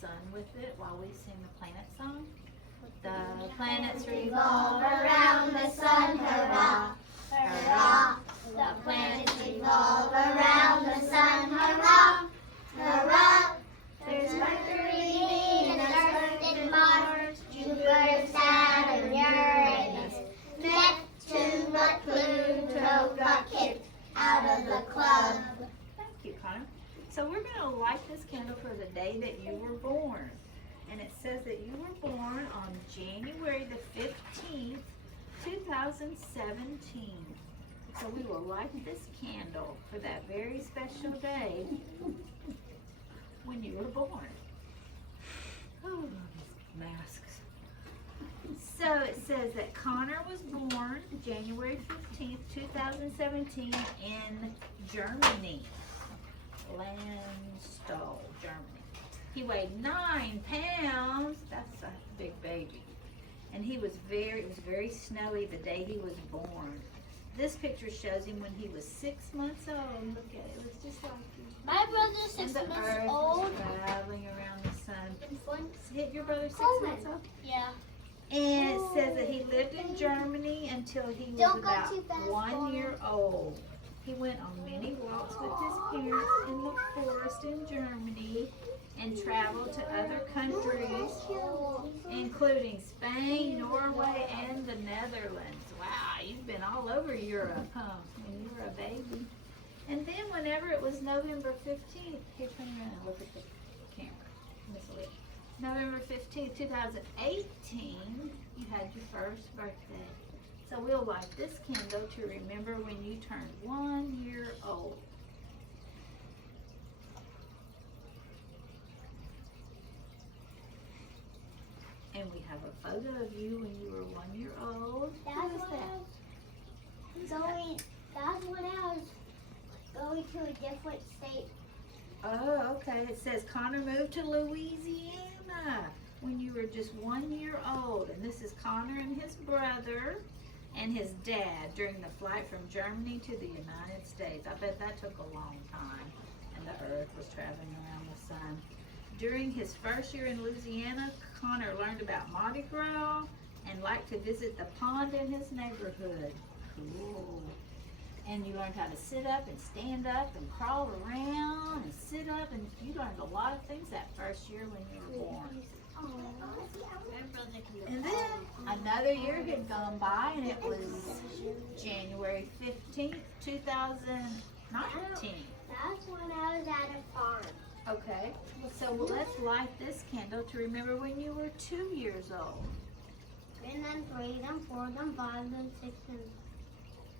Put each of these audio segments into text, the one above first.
sun with it while we sing the planet song? The planets revolve around the sun, hurrah, hurrah. The planets revolve around the sun, hurrah, hurrah. There's Mercury, Venus, Earth, and Mars, Jupiter, Saturn, Uranus, Neptune, but Pluto got kicked out of the club. Thank you, Connor. So we're going to light this candle for the day that you were born. And it says that you were born on January the 15th, 2017. So we will light this candle for that very special day when you were born. Oh, these masks. So it says that Connor was born January 15th, 2017 in Germany. Landstuhl, Germany. He weighed 9 pounds. That's a big baby. And it was very snowy the day he was born. This picture shows him when he was 6 months old. Look at it. It was just like you. My brother's 6 And the months earth old. was traveling around the sun. Hit your brother 6 months old? Yeah. And it says that he lived in Germany until he was Don't go about too fast, 1 year old. He went on many walks with his parents in the forest in Germany and traveled to other countries, including Spain, Norway, and the Netherlands. Wow, you've been all over Europe, huh, when you were a baby. And then whenever it was November 15th, here, turn around and look at the camera, Miss Lee. November 15th, 2018, you had your first birthday. So we'll light this candle to remember when you turned 1 year old. And we have a photo of you when you were 1 year old. Who is that? That's when I was going to a different state. Oh, okay. It says Connor moved to Louisiana when you were just 1 year old. And this is Connor and his brother and his dad during the flight from Germany to the United States. I bet that took a long time. And the earth was traveling around the sun. During his first year in Louisiana, Connor learned about Mardi Gras and liked to visit the pond in his neighborhood. Cool. And you learned how to sit up and stand up and crawl around and sit up, and you learned a lot of things that first year when you were born. And then another year had gone by, and it was January 15th, 2019. That's when I was at a farm. Okay, so let's light this candle to remember when you were 2 years old. And then 3, then 4, then 5, then 6, and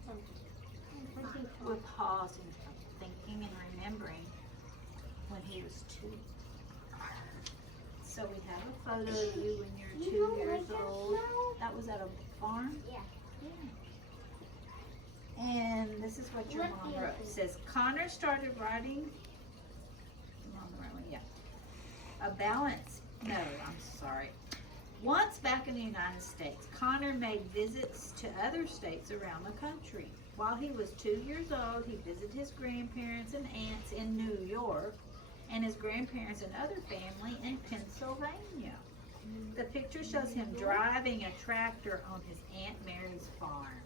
7. We're pausing, thinking and remembering when he was 2. So we have a photo of you when you're 2 years old. That was at a farm? Yeah. And this is what your mom wrote. It says, Connor started writing, mom wrote one, yeah, a balance, no, I'm sorry. Once back in the United States, Connor made visits to other states around the country. While he was 2 years old, he visited his grandparents and aunts in New York and his grandparents and other family in Pennsylvania. The picture shows him driving a tractor on his Aunt Mary's farm.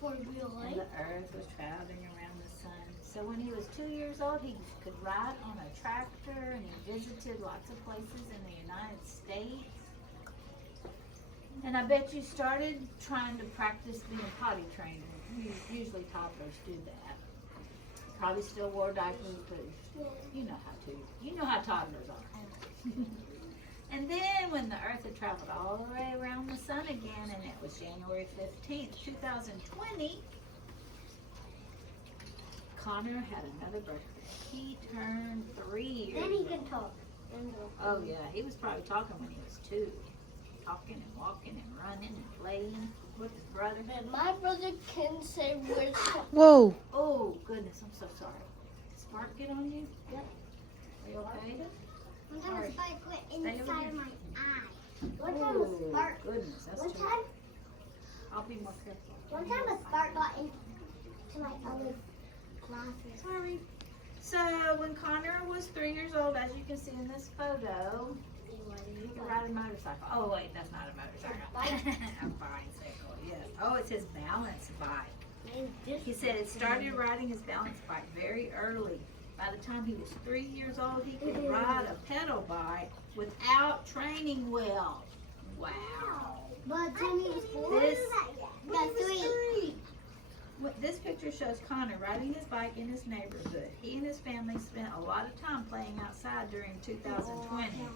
For real And the earth was traveling around the sun. So when he was 2 years old, he could ride on a tractor, and he visited lots of places in the United States. And I bet you started trying to practice being potty trained. Usually toddlers do that. Probably still wore diapers, but you know how to. You know how toddlers are. And then when the earth had traveled all the way around the sun again, and it was January 15th, 2020, Connor had another birthday. He turned 3 years Then he old. can talk. Oh yeah, he was probably talking when he was 2. Talking and walking and running and playing with his brother. And my brother can say words. Whoa. Oh goodness, I'm so sorry. Did Spark get on you? Yep. Are you okay? One time a spark went Stay over here. my eye. One time a Oh, spark. goodness, that's One too time, I'll be more careful. one time a spark got into my other glasses. Sorry. So when Connor was 3 years old, I as you can see in this photo, he can ride a motorcycle. Oh wait, that's not a motorcycle. A bicycle, yes. Oh, it's his balance bike. He said it started riding his balance bike very early. By the time he was 3 years old, he could ride a pedal bike without training wheels. Wow. But Timmy was 4. This, Got he was 3. 3. This picture shows Connor riding his bike in his neighborhood. He and his family spent a lot of time playing outside during 2020,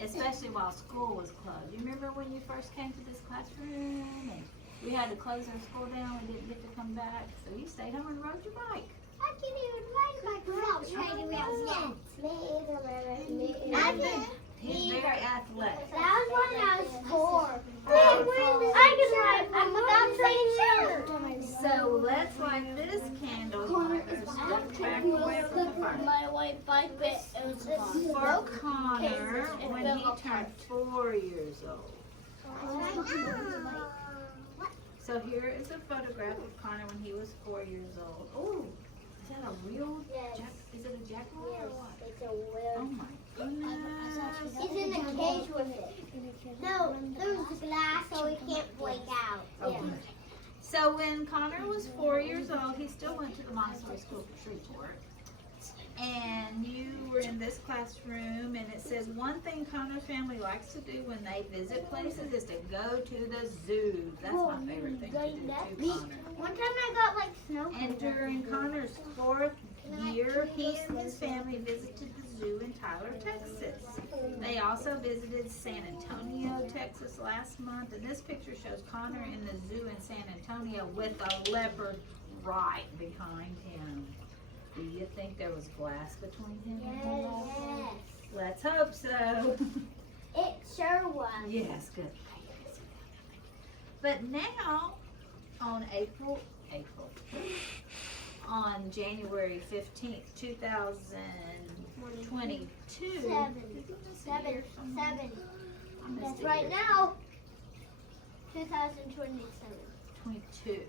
especially while school was closed. You remember when you first came to this classroom and we had to close our school down, we didn't get to come back, so you stayed home and rode your bike. I can't even ride my without training wheels yet. He's very athletic. That was when I was 4. I can ride without training wheels. So let's light this candle step back away from the fire. My white bike, but it was For Connor when he turned 4 years old. So here is a photograph of Connor when he was 4 years old. Oh, is that a real jack? Is it a jaguar or what? It's a Oh whale. my goodness. He's in the cage with it. No, there's glass so he can't break out. Oh, good. So when Connor was 4 years old, he still went to the Montessori School for Shreveport. And you were in this classroom, and it says one thing Connor's family likes to do when they visit places is to go to the zoo. That's my favorite thing to do too, Connor. One time I got like snow. And during Connor's 4th year, he and his family visited the zoo in Tyler, Texas. They also visited San Antonio, Texas last month, and this picture shows Connor in the zoo in San Antonio with a leopard right behind him. Do you think there was glass between him and the leopard? Yes. Let's hope so. It sure was. Yes, good. But now, on January 15th, 2022. Seven. That's Right now, 2027. 22.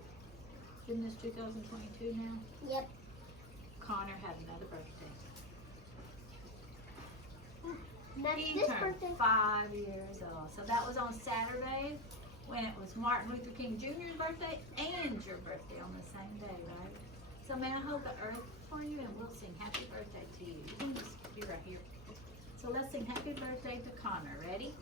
Isn't this 2022 now? Yep. Connor had another birthday. That's He this turned birthday. 5 years old. So that was on Saturday when it was Martin Luther King Jr.'s birthday and your birthday on the same day, right? So may I hold the earth for you and we'll sing happy birthday to you. You can just be right here. So let's sing happy birthday to Connor. Ready?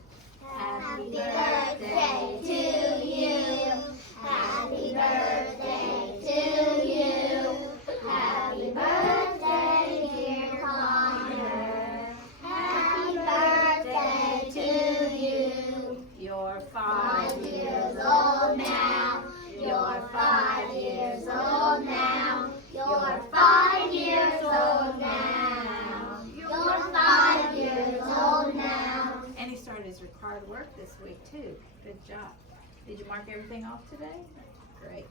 Happy birthday to you. Happy birthday to you. Happy birthday, dear Connor. Happy birthday to you. You're 5 years old now. You're 5 years old now. You're 5 years old now. You're 5 years old now. And he started his required work this week too. Good job. Did you mark everything off today? Great.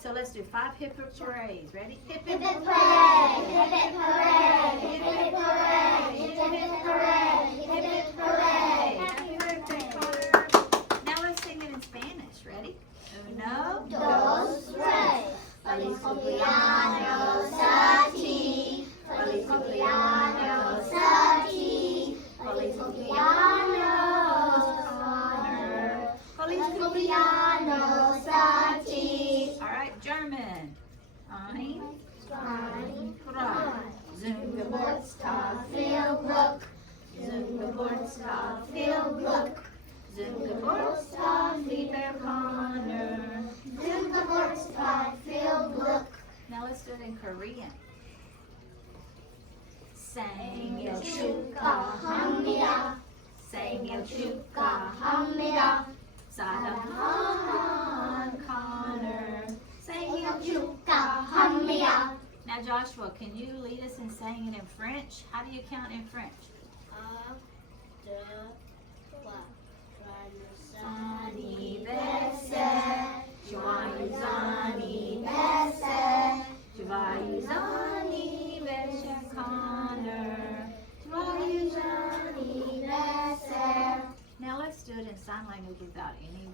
So let's do 5 hip hip hoorays. Ready? Hip Hip hip hip hooray! Hip hip hooray! Hip hip hooray! Hip hip hooray! Hip hip hooray! Happy birthday, Connor. Now let's sing it in Spanish. Ready? Uno, Dos, tres. Feliz cumpleaños a ti. Feliz cumpleaños a ti. Feliz cumpleaños, Connor. Feliz cumpleaños a ti. All right, German. Ein, Ein, drei. Zum Geburtstag, viel Glück. Zum Geburtstag, Viel Glück. Zum Geburtstag, lieber Connor. Zum Geburtstag, viel Glück. Now let's do it in Korean. Sang 축하합니다. 생일 축하합니다. 사랑하는 Connor. 생일 축하합니다. Now Joshua, can you lead us in saying it in French? How do you count in French? Anniversaire, joyeux anniversaire, joyeux anniversaire, Connor, joyeux anniversaire. Now let's do it in sign language without any